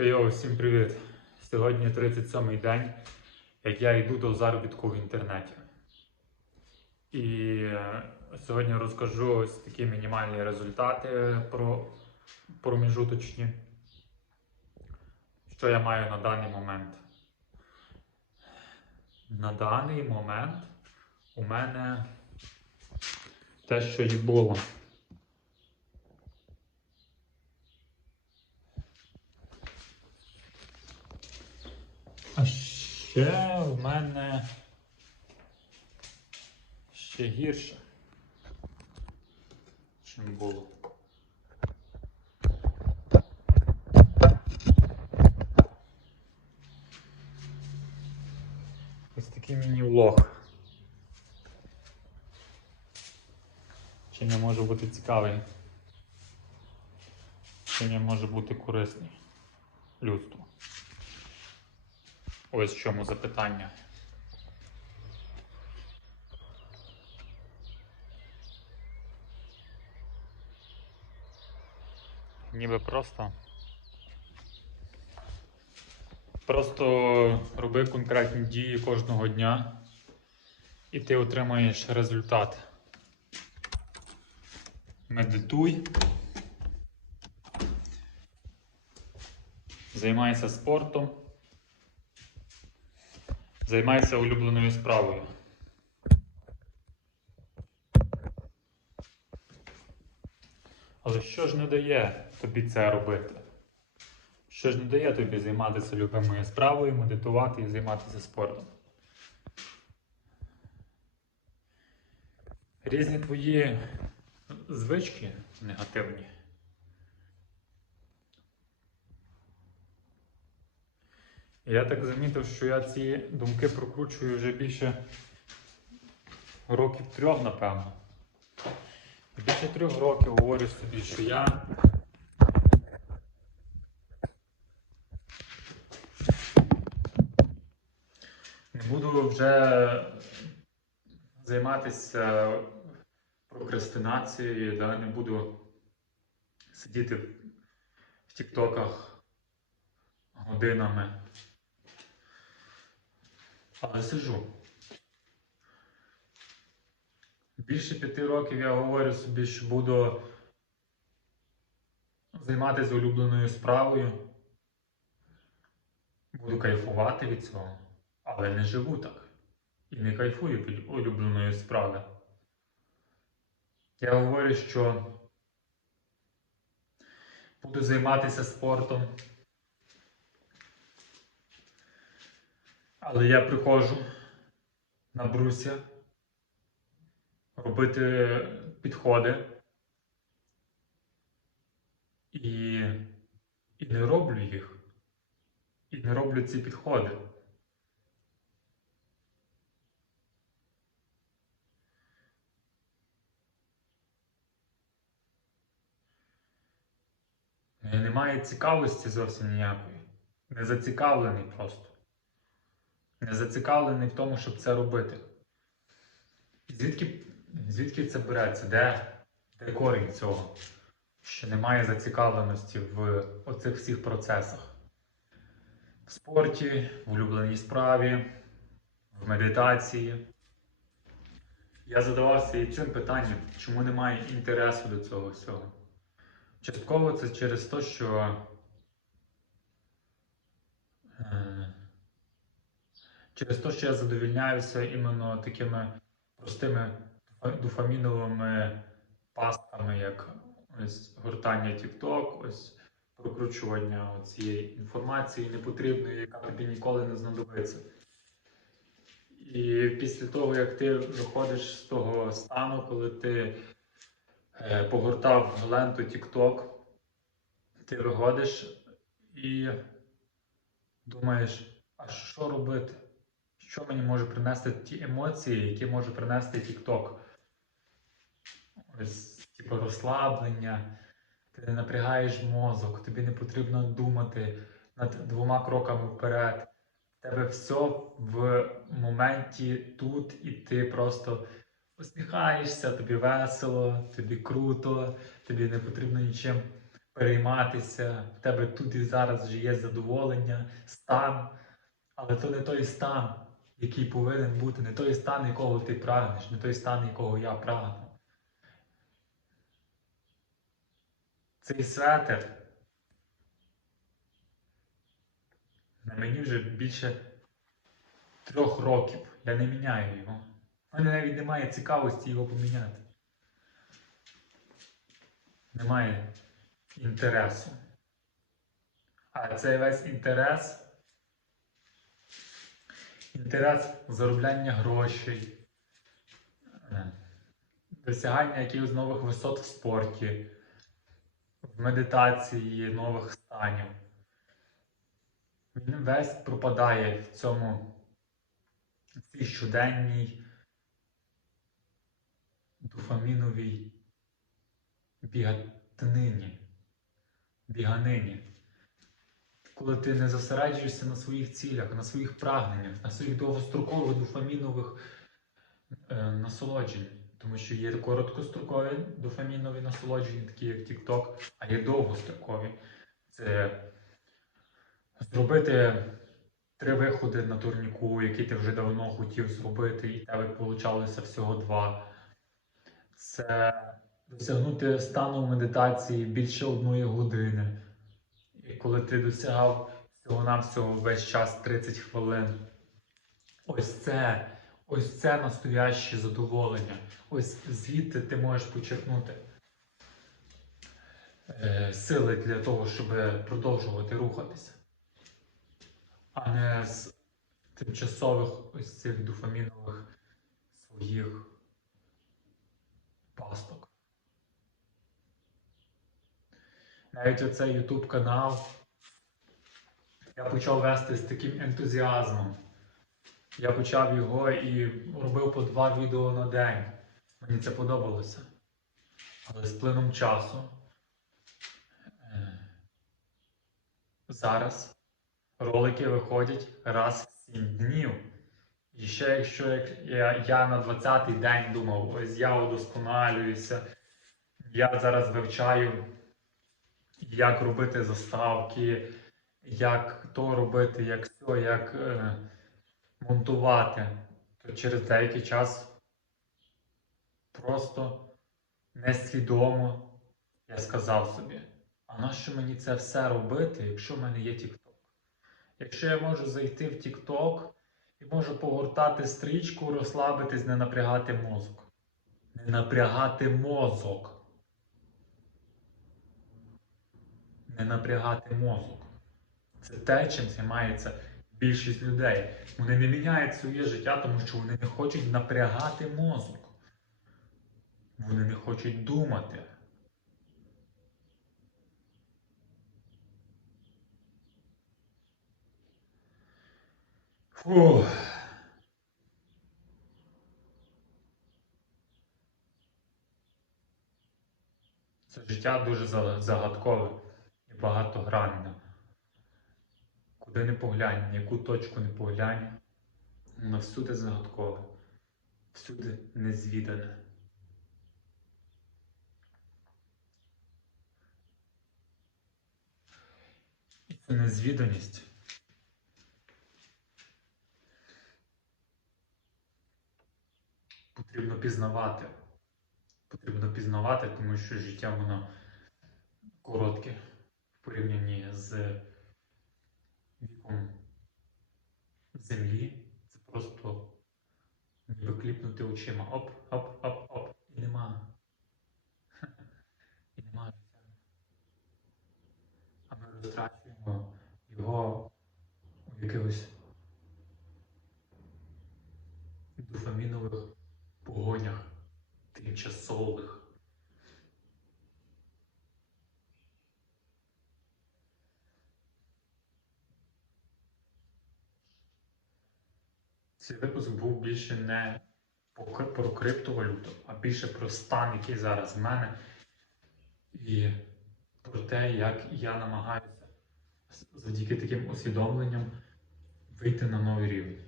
Йоу, всім привіт! Сьогодні 37-й день, як я йду до заробітку в інтернеті. І е, сьогодні розкажу ось такі мінімальні результати про проміжуточні, що я маю на даний момент. На даний момент у мене те, що і було. А ще в мене ще гірше, чим було. Ось такий міні-влог. Чим я можу бути цікавий? Чим я можу бути корисний людству? Ось в чому запитання. Ніби просто. Просто роби конкретні дії кожного дня, і ти отримаєш результат. Медитуй. Займайся спортом. Займайся улюбленою справою. Але що ж не дає тобі це робити? Що ж не дає тобі займатися любимою справою, медитувати і займатися спортом? Різні твої звички негативні. Я так замітив, що я ці думки прокручую вже більше років трьох, напевно. Більше трьох років говорю собі, що я. Не буду вже займатися прокрастинацією, да? не буду сидіти в тіктоках годинами. Але сижу. Більше п'яти років я говорю собі, що буду займатися улюбленою справою. Буду кайфувати від цього, але не живу так. І не кайфую від улюбленої справи. Я говорю, що буду займатися спортом. Але я приходжу на бруся робити підходи і, і не роблю їх. І не роблю ці підходи. Е, Немає цікавості зовсім ніякої. Не зацікавлений просто не зацікавлений в тому, щоб це робити. Звідки звідки це береться? Де, де корінь цього? Що немає зацікавленості в оцих всіх процесах? В спорті, в улюбленій справі, в медитації. Я задавався і цим питанням, чому немає інтересу до цього всього. Частково це через те, що. Через те, що я задовільняюся іменно такими простими дофаміновими пастками, як ось гортання TikTok, ось прокручування цієї інформації непотрібної, яка тобі ніколи не знадобиться. І після того, як ти виходиш з того стану, коли ти е, погортав ленту TikTok, ти виходиш і думаєш, а що робити? Що мені може принести ті емоції, які може принести TikTok. Ось, типу, розслаблення, ти не напрягаєш мозок, тобі не потрібно думати над двома кроками вперед. В тебе все в моменті тут, і ти просто усміхаєшся, тобі весело, тобі круто, тобі не потрібно нічим перейматися, в тебе тут і зараз вже є задоволення, стан, але то не той стан, який повинен бути, не той стан, якого ти прагнеш, не той стан, якого я прагну. Цей светер на мені вже більше трьох років. Я не міняю його. У мене навіть немає цікавості його поміняти. Немає інтересу. А цей весь інтерес, інтерес заробляння грошей, е, досягання якихось нових висот в спорті, в медитації нових станів. Він весь пропадає в цьому в цій щоденній дофаміновій бігатнині, біганині. Коли ти не зосереджуєшся на своїх цілях, на своїх прагненнях, на своїх довгострокових дофамінових е, насолоджень. Тому що є короткострокові дофамінові насолодження, такі як TikTok, а є довгострокові. Це зробити три виходи на турніку, які ти вже давно хотів зробити, і тебе получалося всього два. Це досягнути стану медитації більше одної години. І коли ти досягав всього-навсього весь час 30 хвилин. Ось це, ось це настояще задоволення. Ось звідти ти можеш почерпнути е, сили для того, щоб продовжувати рухатися а не з тимчасових ось цих дофамінових своїх Навіть оцей YouTube канал я почав вести з таким ентузіазмом. Я почав його і робив по два відео на день. Мені це подобалося. Але з плином часу е, зараз ролики виходять раз в 7 днів. І ще якщо я, я на 20-й день думав, ось я удосконалююся, я зараз вивчаю, як робити заставки, як то робити, як все, як е, монтувати, то через деякий час просто несвідомо я сказав собі, а нащо мені це все робити, якщо в мене є TikTok? Якщо я можу зайти в TikTok і можу погортати стрічку, розслабитись, не напрягати мозок. Не напрягати мозок. Не напрягати мозок. Це те, чим займається більшість людей. Вони не міняють своє життя, тому що вони не хочуть напрягати мозок. Вони не хочуть думати. Фух. Це життя дуже загадкове і багатогранне. Куди не поглянь, яку точку не поглянь, воно всюди загадкове, всюди незвідане. І ця незвіданість. потрібно пізнавати. Потрібно пізнавати, тому що життя воно коротке порівнянні з віком землі. Це просто ніби кліпнути очима. Оп, оп, оп, оп. І нема. І нема життя. А ми розтрачуємо його у якихось дофамінових погонях тимчасових. Цей випуск був більше не про криптовалюту, а більше про стан, який зараз в мене, і про те, як я намагаюся завдяки таким усвідомленням вийти на новий рівень.